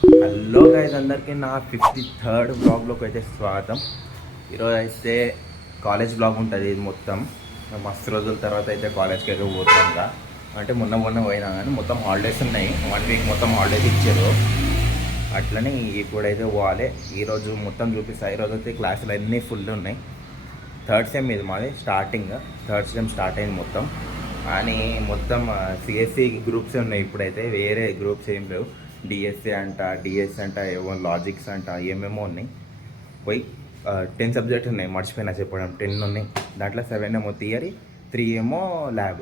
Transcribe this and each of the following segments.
Hello guys, అందరికీ నా 53rd బ్లాగ్లోకి అయితే స్వాగతం. ఈరోజు అయితే కాలేజ్ బ్లాగ్ ఉంటుంది. ఇది మొత్తం మస్తు రోజుల తర్వాత అయితే కాలేజ్కి అయితే పోతున్నాగా. అంటే మొన్న పోయినా కానీ మొత్తం హాలిడేస్ ఉన్నాయి. 1 వీక్ మొత్తం హాలిడేస్ ఇచ్చారు. అట్లనే ఇప్పుడైతే పోవాలి. ఈరోజు మొత్తం చూపిస్తా. ఈరోజు అయితే క్లాసులు అన్నీ ఫుల్ ఉన్నాయి. 3rd సెమ్ ఇది మాది స్టార్టింగ్. 3rd సెమ్ స్టార్ట్ అయింది మొత్తం. కానీ మొత్తం సిఎస్సి గ్రూప్సే ఉన్నాయి. ఇప్పుడైతే వేరే గ్రూప్స్ ఏం లేవు. డిఎస్ఏ అంట, డిఎస్ అంట, ఏమో లాజిక్స్ అంట, ఏమేమో ఉన్నాయి. పోయి 10 సబ్జెక్ట్స్ ఉన్నాయి. మర్చిపోయినా చెప్పడం. 10 ఉన్నాయి. దాంట్లో 7 ఏమో థియరీ, 3 ఏమో ల్యాబ్.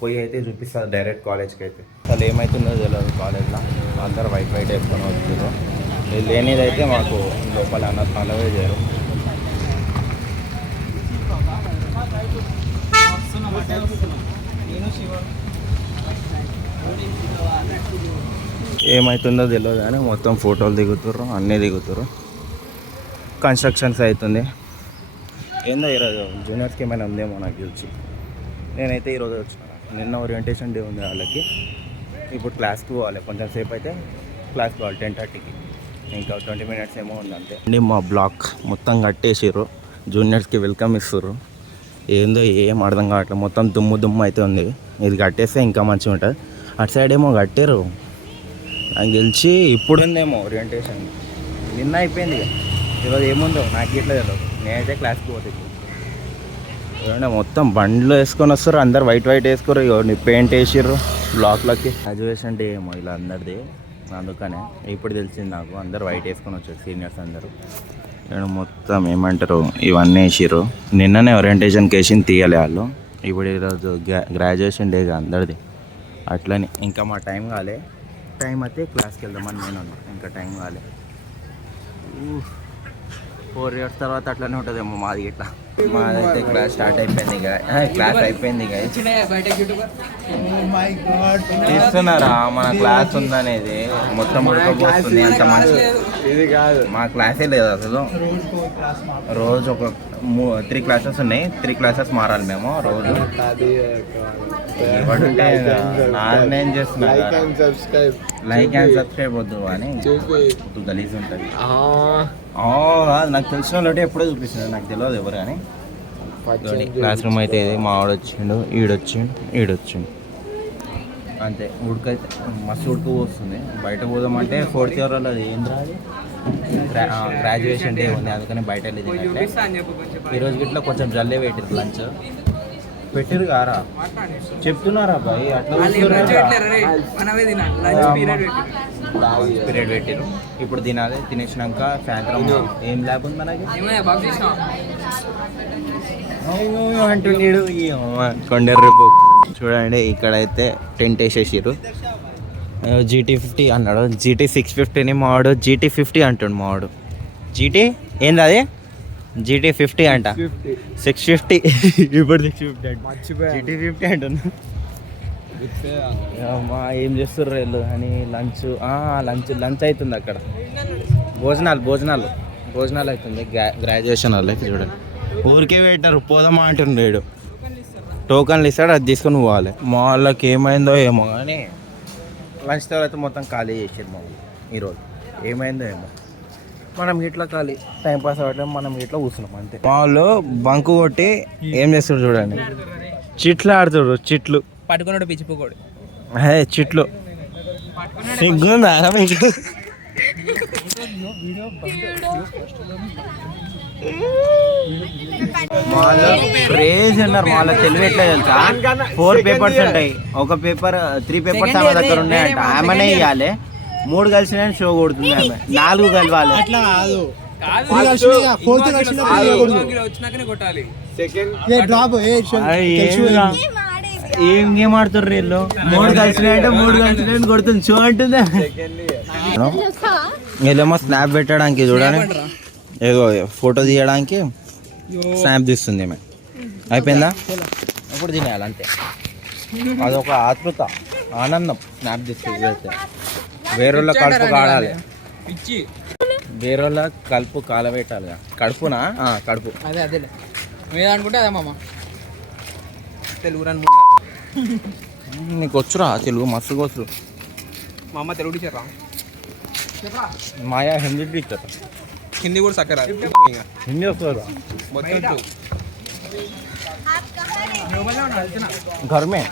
పోయి అయితే చూపిస్తారు డైరెక్ట్ కాలేజ్కి అయితే. అసలు ఏమవుతుందో తెలియదు కాలేజ్లో. అందరూ వైట్ వేసుకొని వచ్చారు. లేనిదైతే మాకు లోపల అలవే చేయరు. ఏమవుతుందో తెలియదు కానీ మొత్తం ఫోటోలు దిగుతారు, అన్నీ దిగుతారు. కన్స్ట్రక్షన్స్ అవుతుంది. ఏందో ఈరోజు జూనియర్స్కి ఏమైనా ఉందేమో నాకు తెలిసి. నేనైతే ఈరోజు వచ్చిన. నిన్న ఓరియంటేషన్ డే ఉంది వాళ్ళకి. ఇప్పుడు క్లాస్కి పోవాలి. కొంచెం సేపు అయితే క్లాస్కి పోవాలి 10:30కి. ఇంకా 20 మినిట్స్ ఏమో ఉంది అంతే. మా బ్లాక్ మొత్తం కట్టేసారు. జూనియర్స్కి వెల్కమ్ ఇస్తారు. ఏందో ఏం అర్థం కావట్లేదు. మొత్తం దుమ్ము అయితే ఉంది. ఇది కట్టేస్తే ఇంకా మంచిగా ఉంటుంది. అటు సైడ్ ఏమో కట్టారు. నాకు గెలిచి ఇప్పుడు ఉందేమో ఓరియంటేషన్. నిన్న అయిపోయింది. ఈరోజు ఏముందో నాకు ఇట్లా తెలియదు. నేనైతే క్లాస్కి పోతుంది. ఏమంటే మొత్తం బండ్లు వేసుకొని వస్తారు. అందరు వైట్ వేసుకోరు. పెయింట్ వేసిర్రు బ్లాక్లకి. గ్రాడ్యుయేషన్ డే ఏమో ఇలా అందరిది. అందుకనే ఇప్పుడు తెలిసింది నాకు. అందరు వైట్ వేసుకొని వచ్చారు సీనియర్స్ అందరూ. మొత్తం ఏమంటారు ఇవన్నీ వేసిర్రు. నిన్ననే ఓరియంటేషన్కి వేసింది తీయాలి వాళ్ళు. ఇప్పుడు ఈరోజు గ్రాడ్యుయేషన్ డే అందరిది. అట్లని ఇంకా మా టైం కాలే. టైం అయితే క్లాస్కి వెళ్దామని నేను ఉన్నా. ఇంకా టైం కాలే. 4 years తర్వాత అట్లనే ఉంటుందేమో మాది ఇట్లా. మాదైతే క్లాస్ స్టార్ట్ అయిపోయింది. ఇక క్లాస్ అయిపోయింది. ఇక తీస్తున్నారా మన క్లాస్ ఉందనేది. మొత్తం ఉడకపోతుంది. అంత మంచి ఇది కాదు. మా క్లాసే లేదు అసలు. రోజు ఒక 3 క్లాసెస్ ఉన్నాయి. 3 క్లాసెస్ మారాలి మేము రోజు. ఇవ్వడుంటే నేను చేస్తున్నా. లైక్ అండ్ సబ్స్క్రైబ్ వద్దు అని గలీజ్ ఉంటుంది. నాకు తెలిసిన వాళ్ళు ఎప్పుడో చూపిస్తుంది. నాకు తెలియదు ఎవరు కానీ. క్లాస్ రూమ్ అయితే ఇది. మా వాడు వచ్చిండు, ఈడొచ్చిండు అంతే. ఉడకైతే మస్తు ఉడుకు వస్తుంది. బయట పోదామంటే 4th year వాళ్ళు అది ఏం రాదు. గ్రాడ్యుయేషన్ డే ఉంది అందుకని బయట వెళ్ళేది. ఈరోజు ఇట్లా కొంచెం జల్లే పెట్టిరు. లంచ్ పెట్టిరు కారా చెప్తున్నారా బాయ్. అట్లా పీరియడ్ పెట్టిరు. ఇప్పుడు తినాలి. తినేసినాక సాయంత్రం ఏం ల్యాబ్ ఉంది మనకి అంటున్నాడు కొండర్ రేపు. చూడండి ఇక్కడైతే టెంట్ వేసేసారు. GT50 అన్నాడు. GT 650ని మావాడు GT 50 అంటుండు. మావాడు GT ఏంది అది GT 50 అంట. 650 ఇప్పుడు 650 GT 50 అంటున్నా. అమ్మా ఏం చేస్తుర్రు వీళ్ళు అని. లంచ్ అవుతుంది అక్కడ. భోజనాలు అవుతుంది గ్రాడ్యుయేషన్ వాళ్ళకి. చూడండి ఊరికే పెట్టారు. పోదామా అంటుండేడు. టోకన్లు ఇస్తాడు, అది తీసుకొని పోవాలి. మా వాళ్ళకి ఏమైందో ఏమో కానీ లంచ్ తర్వాత మొత్తం ఖాళీ చేసారు మా వాళ్ళు. ఈరోజు ఏమైందో ఏమో. మనం ఇట్లా ఖాళీ టైంపాస్ అవ్వట్లేదు. మనం ఇట్లా కూర్చున్నాం అంతే. మా వాళ్ళు బంకు కొట్టి ఏం చేస్తారు చూడండి. చిట్లు ఆడుతాడు. చిట్లు పట్టుకున్నాడు పిచ్చిపోకోడు. చిట్లు సిగ్గుందా మీకు? వాళ్ళు క్రేజ్ ఉన్నారు. వాళ్ళ తెలివి ఎట్లా తెలుసా? 4 పేపర్స్ ఉంటాయి. ఒక పేపర్ 3 పేపర్స్ ఆమె దగ్గర ఉన్నాయంట. ఆమెనే ఇవ్వాలి. 3 కలిసిన షో కొడుతుంది ఆమె. 4 కలవాలి. అట్లా కాదు. ఏం గేమ్ ఆడుతారు వీళ్ళు? 3 కలిసినాయంటే 3 కలిసినాయని కొడుతుంది. షో అంటుంది. వీళ్ళేమో స్నాప్ పెట్టడానికి చూడండి. ఏదో ఫోటో తీయడానికి స్నాప్ తీస్తుంది ఆమె. అయిపోయిందా? ఇప్పుడు తినేయాలి అంతే. అదొక ఆతృత, ఆనందం. స్నాప్ తీస్తుంది. వేరేళ్ళ కడుపు కాడాలి. వేరేళ్ళ కలుపు కాలబెట్టాలి. కడుపునా? కడుపు. అదే అనుకుంటే అదే మామ తెలుగు నీకు వచ్చురా తెలుగు? మస్తుగా వచ్చు. మా అమ్మ తెలుగు టీచర్ రా. మాయా హిందీ టీచర్. హిందీ కూడా చక్కర హిందీ వస్తుందా? మొత్తం టూ. आप कहाँ रहते घर में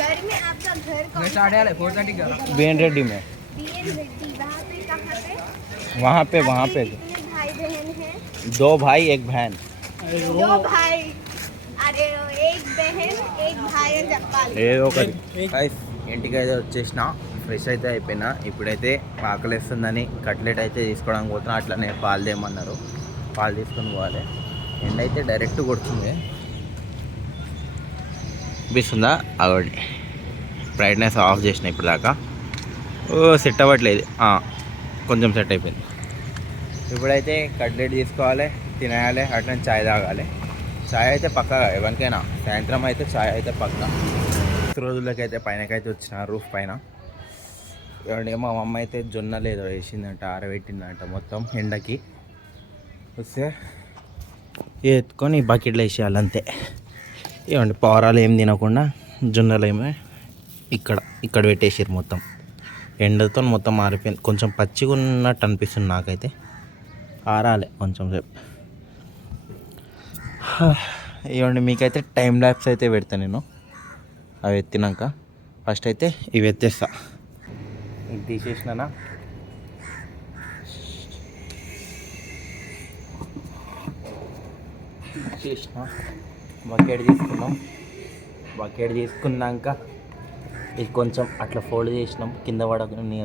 घर में आपका घर कौन స్టార్ట్ చేయాలి 4:30 కదా. बीएन रेड्डी में. BN रेड्डी वहाँ पे कहाँ पे वहाँ पे कितने भाई बहन हैं 2 भाई 1 बहन. 2 भाई अरे एक बहन एक भाई అని చెప్పాలి ఏదో ఒకటి. ఇంటికి అయితే వచ్చేసిన, ఫ్రెష్ అయితే అయిపోయినా. ఇప్పుడైతే ఆకలిస్తుందని కట్లెట్ అయితే తీసుకోవడానికి పోతున్నా. అట్లనే పాలు తేమన్నారు, పాలు తీసుకొని పోవాలి. ఎండ అయితే డైరెక్ట్ కొడుతుంది. అనిపిస్తుందా? అగోండి బ్రైట్నెస్ ఆఫ్ చేసిన ఇప్పుడు దాకా. సెట్ అవ్వట్లేదు, కొంచెం సెట్ అయిపోయింది. ఇప్పుడైతే కట్లెట్ తీసుకోవాలి, తినేయాలి, అట్లా చాయ్ తాగాలి. చాయ్ అయితే పక్కా ఎవరికైనా సాయంత్రం అయితే చాయ్ అయితే పక్కా. రోజులకైతే పైనకైతే వచ్చిన రూఫ్ పైన. ఇవ్వండి మా మమ్మ అయితే జొన్నలు ఏదో వేసిందంట, ఆరబెట్టిందంట మొత్తం ఎండకి. వస్తే ఎత్తుకొని బకెట్లో వేసేయాలి అంతే. ఇవ్వండి పవరాలు ఏం తినకుండా జొన్నలు ఏమో ఇక్కడ పెట్టేసారు మొత్తం. ఎండతో మొత్తం ఆరిపోయింది. కొంచెం పచ్చిగా ఉన్నట్టు అనిపిస్తుంది నాకైతే. ఆరాలి కొంచెం సేపు. ఇవ్వండి మీకైతే టైం ల్యాప్స్ అయితే పెడతాను నేను. అవి ఎత్తినాక ఫస్ట్ అయితే ఇవి ఎత్తేస్తా. ఇది తీసేసినా బకెట్ తీసుకున్నాం. బకెట్ తీసుకున్నాక ఇది కొంచెం అట్లా ఫోల్డ్ చేసినాం కింద పడకుండా.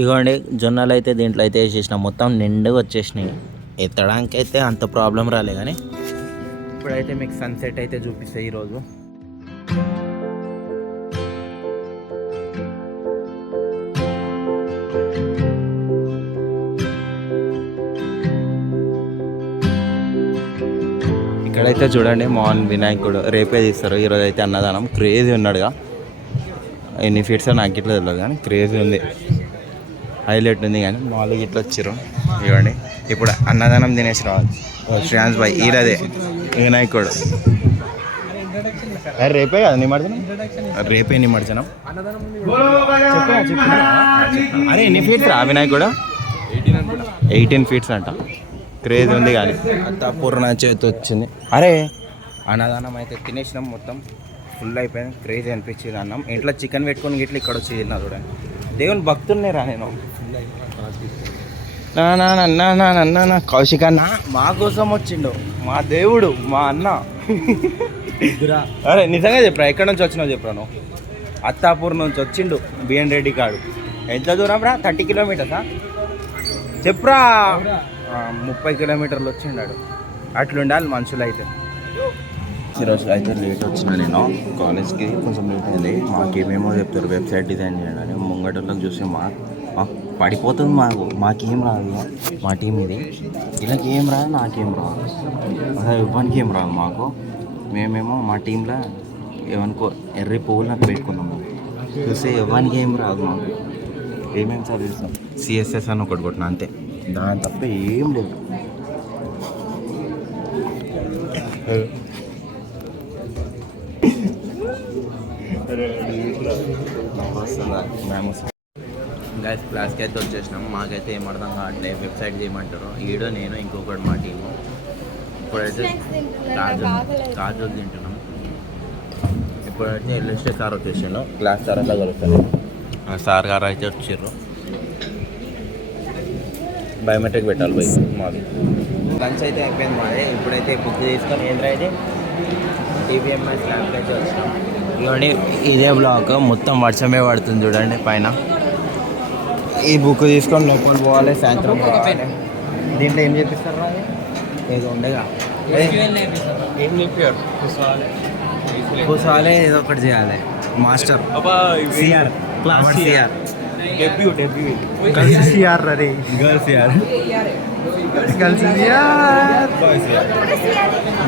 ఇగోండి జొన్నలు అయితే దీంట్లో అయితే వేసేసినాం. మొత్తం నిండుగా వచ్చేసినాయి. ఎత్తడానికి అయితే అంత ప్రాబ్లం రాలే, కానీ ఇప్పుడైతే మీకు సన్సెట్ అయితే చూపిస్తాయి ఈరోజు. ఇక్కడైతే చూడండి మోహన్ వినాయకుడు రేపే తీస్తారు. ఈరోజు అయితే అన్నదానం. క్రేజీ ఉన్నాడుగా. ఎన్ని ఫీట్స్ నాకు ఇట్లా తెలియదు, కానీ క్రేజీ ఉంది, హైలైట్ ఉంది. కానీ మామూలుగా ఇట్లా వచ్చారు. ఇవ్వండి ఇప్పుడు అన్నదానం తినేసి రావాలి. శ్రీయాన్స్ భాయ్ ఈరదే వినాయకుడు. అరే రేపే కదా నిమజ్జనం, రేపే నిమజ్జనం. అరే ఎన్ని ఫీట్స్ రా వినాయకుడు? 18 ఫీట్స్ అంట. క్రేజ్ ఉంది. కానీ అంత పూర్ణ చేతి వచ్చింది. అరే అన్నదానం అయితే తినేసినాం, మొత్తం ఫుల్ అయిపోయింది. క్రేజ్ అనిపించింది అన్నం. ఇంట్లో చికెన్ పెట్టుకొని గిట్ల ఇక్కడ వచ్చి తిన్నా చూడండి. దేవుని భక్తుల్నే రా నేను. నా కౌశిక్ అన్న మా కోసం వచ్చిండు, మా దేవుడు, మా అన్న. అరే నిజంగా చెప్పరా, ఎక్కడి నుంచి వచ్చినావు చెప్పరా నువ్వు? అత్తాపూర్ నుంచి వచ్చిండు బిఎన్ రెడ్డి కాడు. ఎంత దూరం రా? 30 కిలోమీటర్సా చెప్పరా? 30 కిలోమీటర్లు వచ్చిండాడు. అట్లుండాలి మనుషులు అయితే. ఈరోజు అయితే లేట్ వచ్చిన నేను కాలేజ్కి, కొంచెం లేట్ అయింది. మాకేమేమో చెప్తారు వెబ్సైట్ డిజైన్ చేయడానికి. ముంగటోళ్ళకి చూసి పడిపోతుంది. మాకేం రాదు. మా టీం ఇది. వీళ్ళకి ఏం రాదు, నాకేం రాదు, అసలు ఇవ్వడానికి ఏం రాదు మాకు. మేమేమో మా టీంలో ఏమనుకో ఎర్రి పువ్వులు నాకు పెట్టుకున్నాము. చూస్తే ఇవ్వడానికి ఏం రాదు మాకు. ఏమేమి చదివిస్తాం? సిఎస్ఎస్ అని ఒకటి కొట్టిన అంతే, దాని తప్ప ఏం లేదు. గైస్ క్లాస్కి అయితే వచ్చేసినాం. మాకైతే ఏం అర్థం కావట్లేదు, వెబ్సైట్ చేయమంటారు. ఈడో నేను ఇంకొకటి మా టీము. ఇప్పుడైతే కాజులు తింటున్నాం. ఇప్పుడైతే ఎల్ఎస్టే సార్ వచ్చేసాను. క్లాస్ సార్ అట్లా కలుస్తాను. సార్ గారు అయితే వచ్చారు. బయోమెట్రిక్ పెట్టాలి పోయి మాది. లంచ్ అయితే అయిపోయింది మాది. ఇప్పుడైతే బుక్ తీసుకొని ఏంద్ర అయితే టీవీఎంఎస్ ల్యాబ్కి అయితే వచ్చినాం. ఇవన్నీ ఇదే బ్లాక్, మొత్తం వర్షమే పడుతుంది చూడండి పైన. ఈ బుక్ తీసుకొని లోపల పోవాలి, సాయంత్రం పోవాలి. దీంట్లో ఏం చేపిస్తారు రా? ఏదో ఉండేగా, ఏం చెప్పారు? కూర్చోవాలి, ఏదో ఒకటి చేయాలి. Master CR class CR girls CR రే girls CR girls CR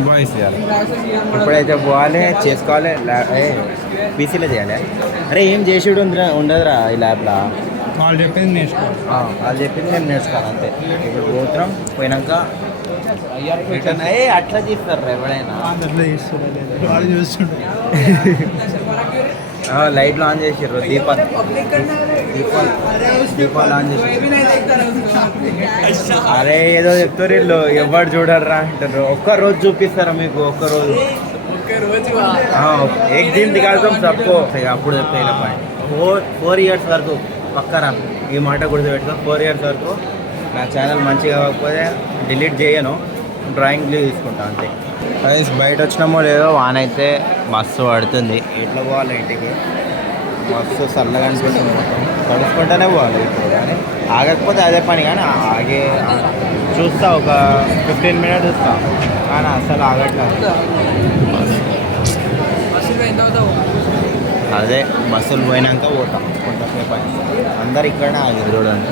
boys CR. ఇప్పుడైతే పోవాలి, చేసుకోవాలి, పీసీలో చేయాలి. అరే ఏం చేసేడు ఉండదురా ఈ ల్యాబ్లో. వాళ్ళు చెప్పింది నేర్చుకోవాలి, వాళ్ళు చెప్పింది మేము నేర్చుకోవాలి అంతే. ఇప్పుడు పోతున్నాం, పోయినాక అట్లా తీస్తారు ఎవడైనా లైట్లు ఆన్ చేసిర్రు దీపాలు ఆన్ చేసి అరే ఏదో చెప్తారు వీళ్ళు ఎవరు చూడరా అంటారు. ఒక్కరోజు చూపిస్తారా మీకు ఒక్కరోజు एक दिन निकाल तुम सबको అప్పుడు చెప్తే ఇలా పాయింట్ 4 years వరకు పక్కన ఈ మాట గుర్తుపెట్టుకో. 4 years వరకు నా ఛానల్ మంచిగా కాకపోతే డిలీట్ చేయను, డ్రాయింగ్లు తీసుకుంటా అంతే. బయట వచ్చినామో లేదో వాన అయితే మస్తు పడుతుంది. ఎట్లా పోవాలి ఇంటికి? మస్తు చల్లగా అనిపిస్తుంది. మొత్తం తడుచుకుంటూనే పోవాలి ఇప్పుడు, కానీ ఆగకపోతే అదే పని. కానీ ఆగే చూస్తా ఒక 15 minutes చూస్తా, కానీ అసలు ఆగట్లేదు. అదే బస్సులు పోయినాక పోతాం కొంతసేపు. అందరు ఇక్కడనే ఆగారు చూడండి.